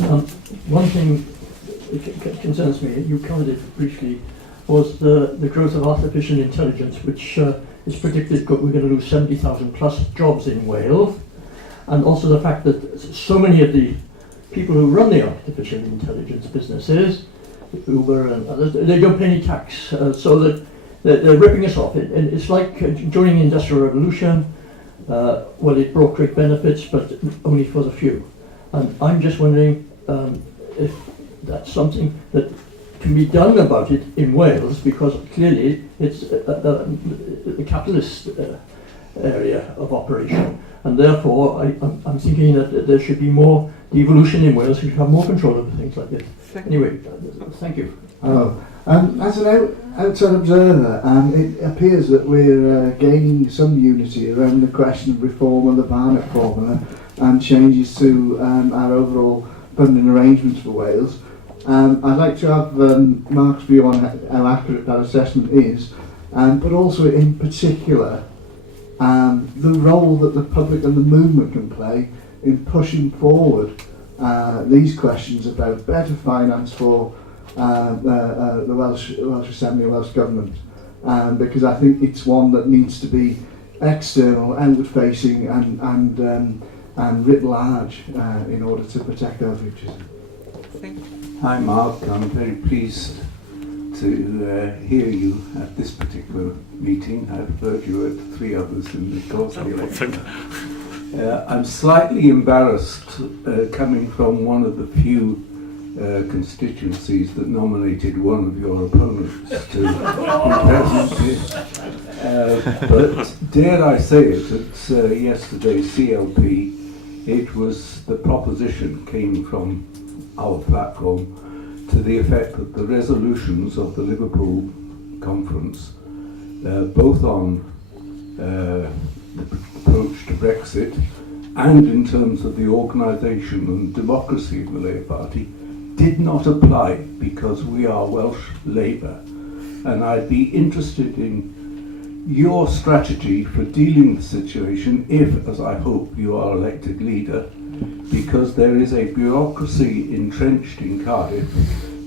One thing that concerns me, you covered it briefly, was the growth of artificial intelligence, which is predicted we're going to lose 70,000 plus jobs in Wales, and also the fact that so many of the people who run the artificial intelligence businesses, Uber and others, they don't pay any tax, so that they're ripping us off. It's like during the Industrial Revolution, well, it brought great benefits, but only for the few. And I'm just wondering if that's something that can be done about it in Wales, because clearly it's a capitalist area of operation, and therefore I'm thinking that there should be more devolution in Wales. We should have more control over things like this. Anyway, thank you. As an outside observer, it appears that we're gaining some unity around the question of reform of the Barnett formula and changes to our overall funding arrangements for Wales. I'd like to have Mark's view on how accurate that assessment is, but also in particular the role that the public and the movement can play in pushing forward these questions about better finance for the Welsh Assembly, Welsh Government, because I think it's one that needs to be external, outward-facing, and writ large in order to protect our futures. Hi Mark, I'm very pleased to hear you at this particular meeting. I've heard you at 3 others in the course of the election. I'm slightly embarrassed coming from one of the few constituencies that nominated one of your opponents to be president here. But dare I say it, at yesterday's CLP, it was the proposition came from our platform to the effect that the resolutions of the Liverpool conference, both on the approach to Brexit and in terms of the organisation and democracy of the Labour Party, did not apply because we are Welsh Labour. And I'd be interested in your strategy for dealing with the situation if, as I hope, you are elected leader, because there is a bureaucracy entrenched in Cardiff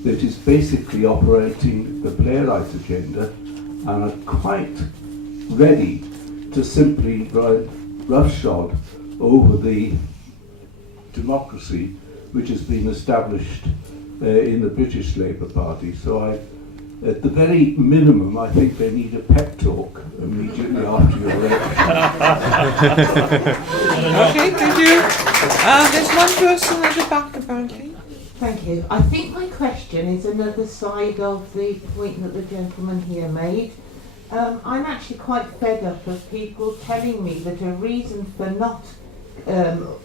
that is basically operating the Blairite agenda and are quite ready to simply ride roughshod over the democracy which has been established in the British Labour Party. So at the very minimum, I think they need a pep talk immediately after your election. Okay, thank you. There's one person at the back, apparently. Thank you. I think my question is another side of the point that the gentleman here made. I'm actually quite fed up of people telling me that a reason for not, for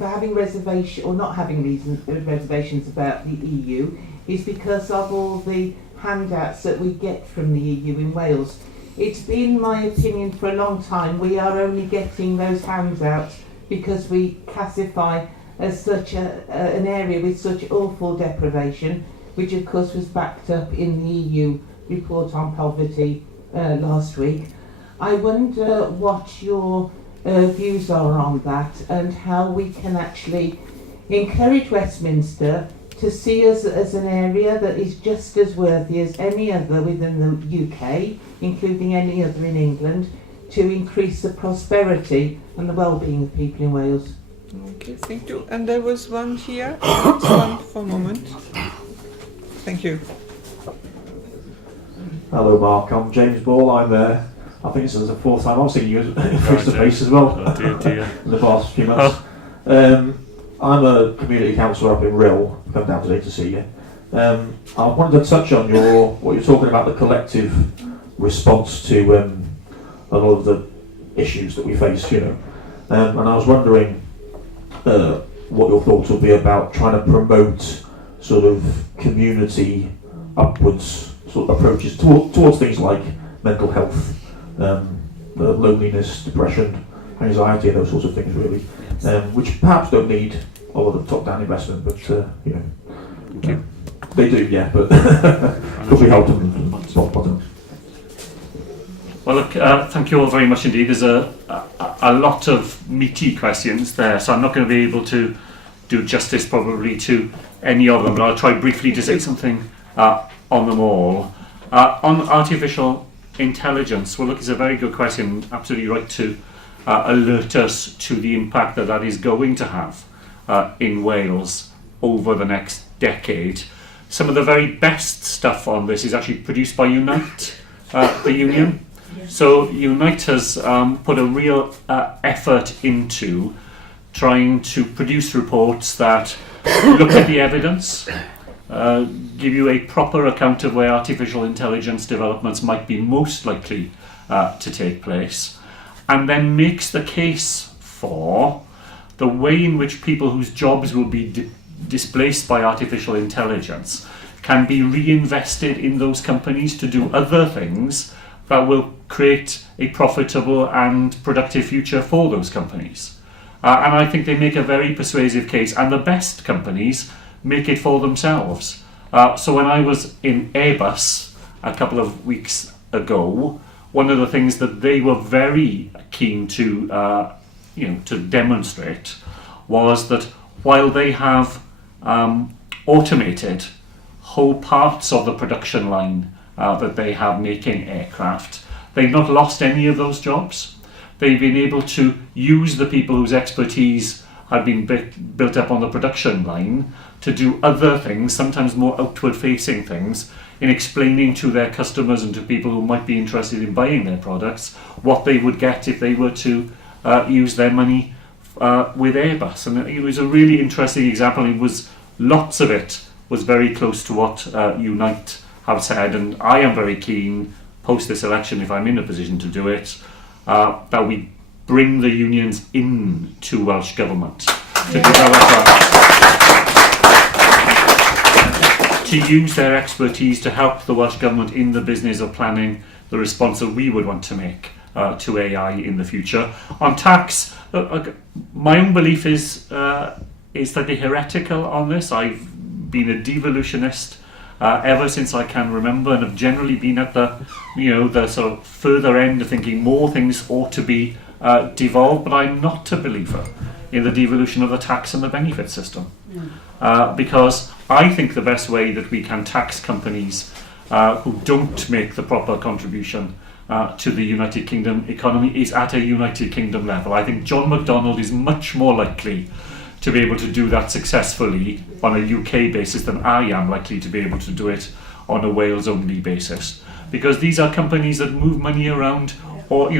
having reservation or not having reservations about the EU is because of all the handouts that we get from the EU in Wales. It's been my opinion for a long time we are only getting those handouts because we classify as such an area with such awful deprivation, which of course was backed up in the EU report on poverty last week. I wonder what your views are on that and how we can actually encourage Westminster to see us as an area that is just as worthy as any other within the UK, including any other in England, to increase the prosperity and the well-being of people in Wales. Okay, thank you. And there was one here. Next one for a moment. Thank you. Hello Mark, I'm James Ball. I'm I think this is the 4th time I've seen you face to face as well in the past few months. I'm a community councillor up in Rill. I've come down today to see you. I wanted to touch on what you're talking about, the collective response to a lot of the issues that we face, and I was wondering what your thoughts would be about trying to promote sort of community upwards sort of approaches towards things like mental health, loneliness, depression, anxiety, and those sorts of things really, which perhaps don't need a lot of top-down investment, but they do, yeah, but could be helped and not bottom. Well, look, thank you all very much indeed. There's a lot of meaty questions there, so I'm not going to be able to do justice probably to any of them, but I'll try briefly to say something on them all. On artificial intelligence, well, look, it's a very good question. Absolutely right to alert us to the impact that is going to have in Wales over the next decade. Some of the very best stuff on this is actually produced by Unite, the union. So Unite has put a real effort into trying to produce reports that look at the evidence, give you a proper account of where artificial intelligence developments might be most likely to take place, and then makes the case for the way in which people whose jobs will be displaced by artificial intelligence can be reinvested in those companies to do other things that will create a profitable and productive future for those companies. And I think they make a very persuasive case, and the best companies make it for themselves. So when I was in Airbus a couple of weeks ago, one of the things that they were very keen to to demonstrate was that while they have automated whole parts of the production line that they have making aircraft, they've not lost any of those jobs. They've been able to use the people whose expertise had been built up on the production line to do other things, sometimes more outward-facing things, in explaining to their customers and to people who might be interested in buying their products what they would get if they were to use their money with Airbus. And it was a really interesting example. Lots of it was very close to what Unite have said, and I am very keen, post this election, if I'm in a position to do it, that we bring the unions in to Welsh Government to develop to use their expertise to help the Welsh Government in the business of planning the response that we would want to make to AI in the future. On tax, my own belief is slightly heretical on this. I've been a devolutionist ever since I can remember, and have generally been at the sort of further end of thinking more things ought to be devolved, but I'm not a believer in the devolution of the tax and the benefit system. Because I think the best way that we can tax companies who don't make the proper contribution to the United Kingdom economy is at a United Kingdom level. I think John McDonnell is much more likely to be able to do that successfully on a UK basis than I am likely to be able to do it on a Wales-only basis. Because these are companies that move money around, or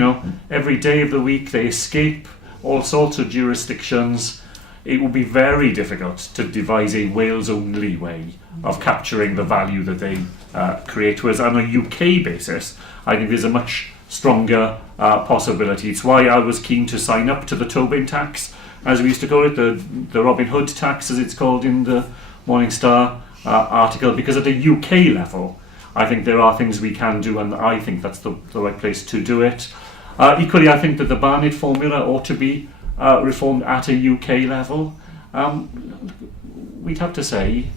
every day of the week. They escape all sorts of jurisdictions. It will be very difficult to devise a Wales-only way of capturing the value that they create. Whereas on a UK basis, I think there's a much stronger possibility. It's why I was keen to sign up to the Tobin tax, as we used to call it, the Robin Hood tax, as it's called in the Morning Star article, because at a UK level, I think there are things we can do, and I think that's the right place to do it. Equally, I think that the Barnett formula ought to be reformed at a UK level. We'd have to say,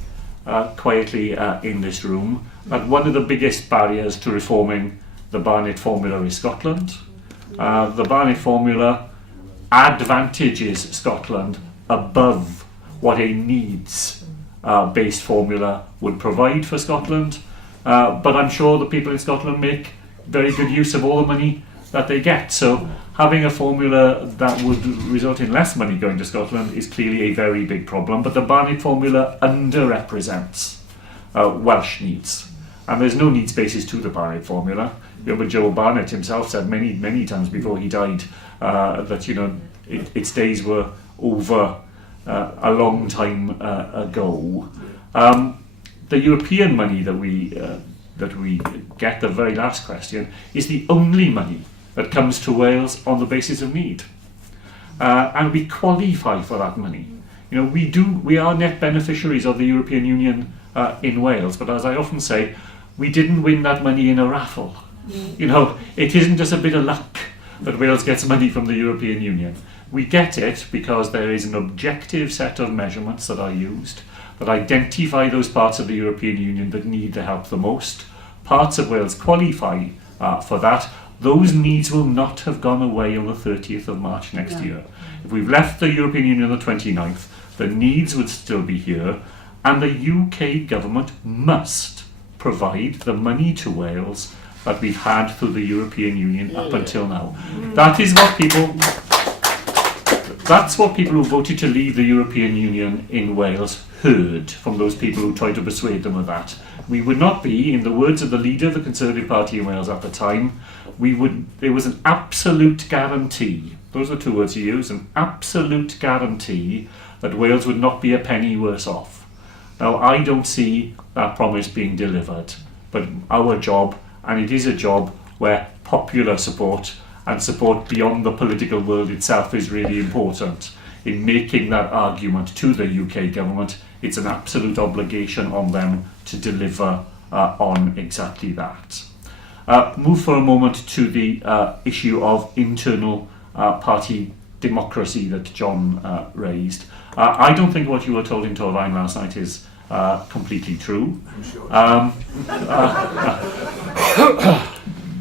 quietly in this room, that one of the biggest barriers to reforming the Barnett formula is Scotland. The Barnett formula advantages Scotland above what a needs-based formula would provide for Scotland. But I'm sure the people in Scotland make very good use of all the money that they get. So having a formula that would result in less money going to Scotland is clearly a very big problem. But the Barnett formula underrepresents Welsh needs. And there's no needs basis to the Barnett formula. But Joe Barnett himself said many times before he died that its days were over a long time ago. The European money that we get, the very last question, is the only money that comes to Wales on the basis of need, and we qualify for that money. We are net beneficiaries of the European Union in Wales, but as I often say, we didn't win that money in a raffle. It isn't just a bit of luck that Wales gets money from the European Union. We get it because there is an objective set of measurements that are used that identify those parts of the European Union that need the help the most. Parts of Wales qualify for that. Those needs will not have gone away on the 30th of March next year. If we've left the European Union on the 29th, the needs would still be here, and the UK government must provide the money to Wales that we've had through the European Union up until now. That's what people who voted to leave the European Union in Wales heard from those people who tried to persuade them of that. We would not be, in the words of the leader of the Conservative Party in Wales at the time, there was an absolute guarantee, those are 2 words he used, an absolute guarantee that Wales would not be a penny worse off. Now, I don't see that promise being delivered, but our job, and it is a job where popular support and support beyond the political world itself is really important. In making that argument to the UK government, it's an absolute obligation on them to deliver on exactly that. Move for a moment to the issue of internal party democracy that John raised. I don't think what you were told in Torfaen last night is completely true.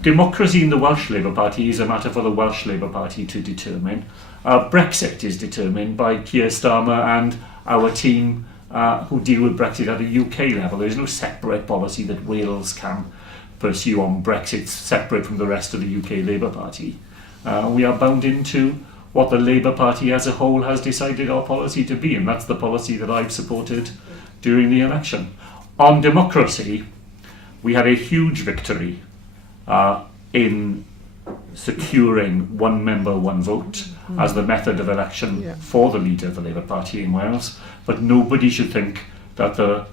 Democracy in the Welsh Labour Party is a matter for the Welsh Labour Party to determine. Brexit is determined by Keir Starmer and our team who deal with Brexit at a UK level. There is no separate policy that Wales can pursue on Brexit separate from the rest of the UK Labour Party. We are bound into what the Labour Party as a whole has decided our policy to be, and that's the policy that I've supported during the election. On democracy, we had a huge victory in securing one member, one vote as the method of election for the leader of the Labour Party in Wales, but nobody should think that the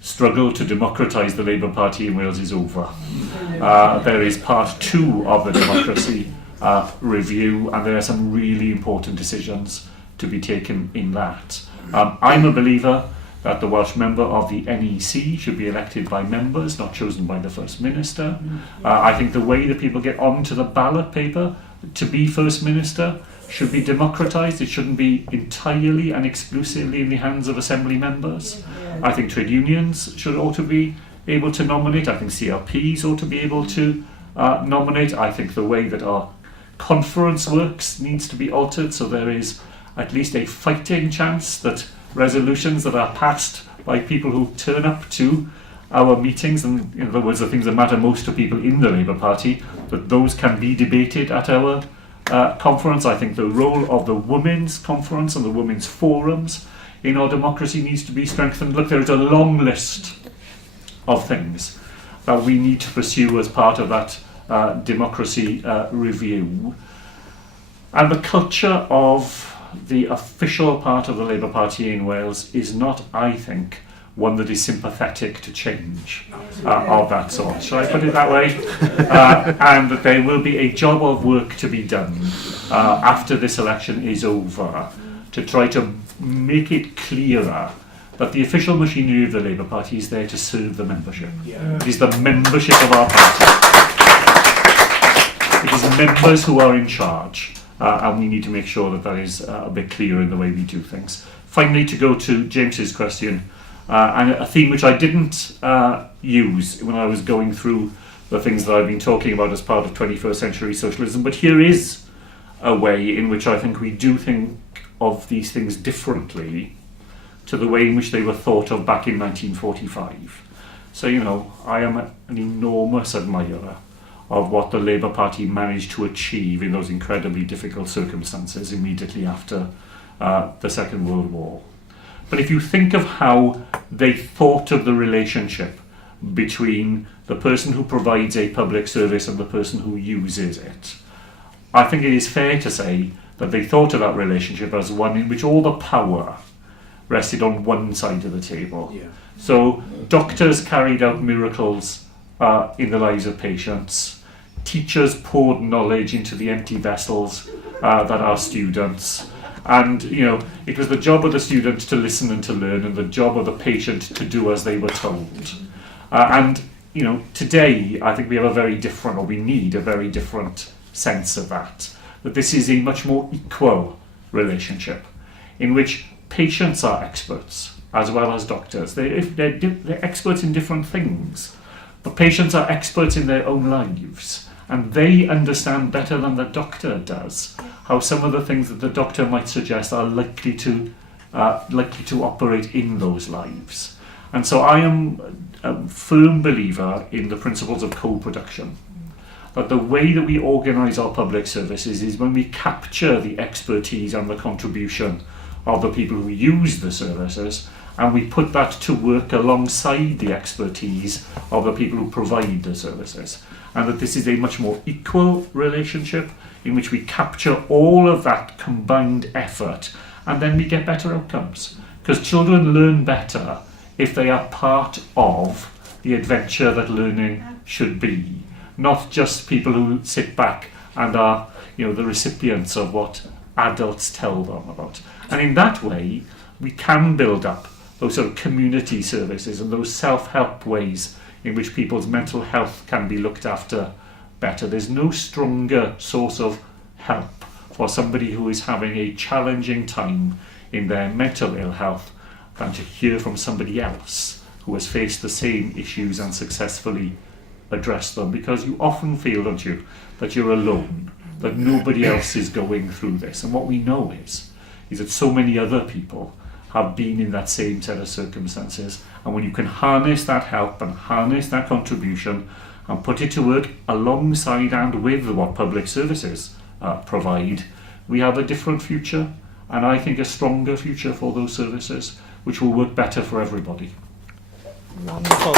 struggle to democratise the Labour Party in Wales is over. There is part 2 of the democracy review, and there are some really important decisions to be taken in that. I'm a believer that the Welsh member of the NEC should be elected by members, not chosen by the First Minister. I think the way that people get onto the ballot paper to be First Minister should be democratised. It shouldn't be entirely and exclusively in the hands of Assembly members. I think trade unions ought to be able to nominate. I think CLPs ought to be able to nominate. I think the way that our conference works needs to be altered so there is at least a fighting chance that resolutions that are passed by people who turn up to our meetings, and in other words the things that matter most to people in the Labour Party, that those can be debated at our conference. I think the role of the Women's Conference and the Women's Forums in our democracy needs to be strengthened. Look, there is a long list of things that we need to pursue as part of that democracy review. And the culture of the official part of the Labour Party in Wales is not, I think, one that is sympathetic to change of that sort. Shall I put it that way? And that there will be a job of work to be done after this election is over to try to make it clearer that the official machinery of the Labour Party is there to serve the membership. It is the membership of our party. It is members who are in charge. And we need to make sure that that is a bit clearer in the way we do things. Finally, to go to James's question, and a theme which I didn't use when I was going through the things that I've been talking about as part of 21st century socialism, but here is a way in which I think we do think of these things differently to the way in which they were thought of back in 1945. So, you know, I am an enormous admirer of what the Labour Party managed to achieve in those incredibly difficult circumstances immediately after the Second World War. But if you think of how they thought of the relationship between the person who provides a public service and the person who uses it, I think it is fair to say that they thought of that relationship as one in which all the power rested on one side of the table. Yeah. So doctors carried out miracles in the lives of patients. Teachers poured knowledge into the empty vessels that are students. And, you know, it was the job of the student to listen and to learn, and the job of the patient to do as they were told. And, you know, today I think we have a very different, or we need a very different sense of that. That this is a much more equal relationship in which patients are experts as well as doctors. They're experts in different things. But patients are experts in their own lives, and they understand better than the doctor does how some of the things that the doctor might suggest are likely to likely to operate in those lives. And so I am a firm believer in the principles of co-production. That the way that we organise our public services is when we capture the expertise and the contribution of the people who use the services, and we put that to work alongside the expertise of the people who provide the services. And that this is a much more equal relationship in which we capture all of that combined effort, and then we get better outcomes. Because children learn better if they are part of the adventure that learning should be, not just people who sit back and are, the recipients of what adults tell them about. And in that way, we can build up those sort of community services and those self-help ways in which people's mental health can be looked after better. There's no stronger source of help for somebody who is having a challenging time in their mental ill health than to hear from somebody else who has faced the same issues and successfully addressed them, because you often feel, don't you, that you're alone, that nobody else is going through this. And what we know is that so many other people have been in that same set of circumstances, and when you can harness that help and harness that contribution and put it to work alongside and with what public services provide, we have a different future, and I think a stronger future for those services, which will work better for everybody. Wonderful.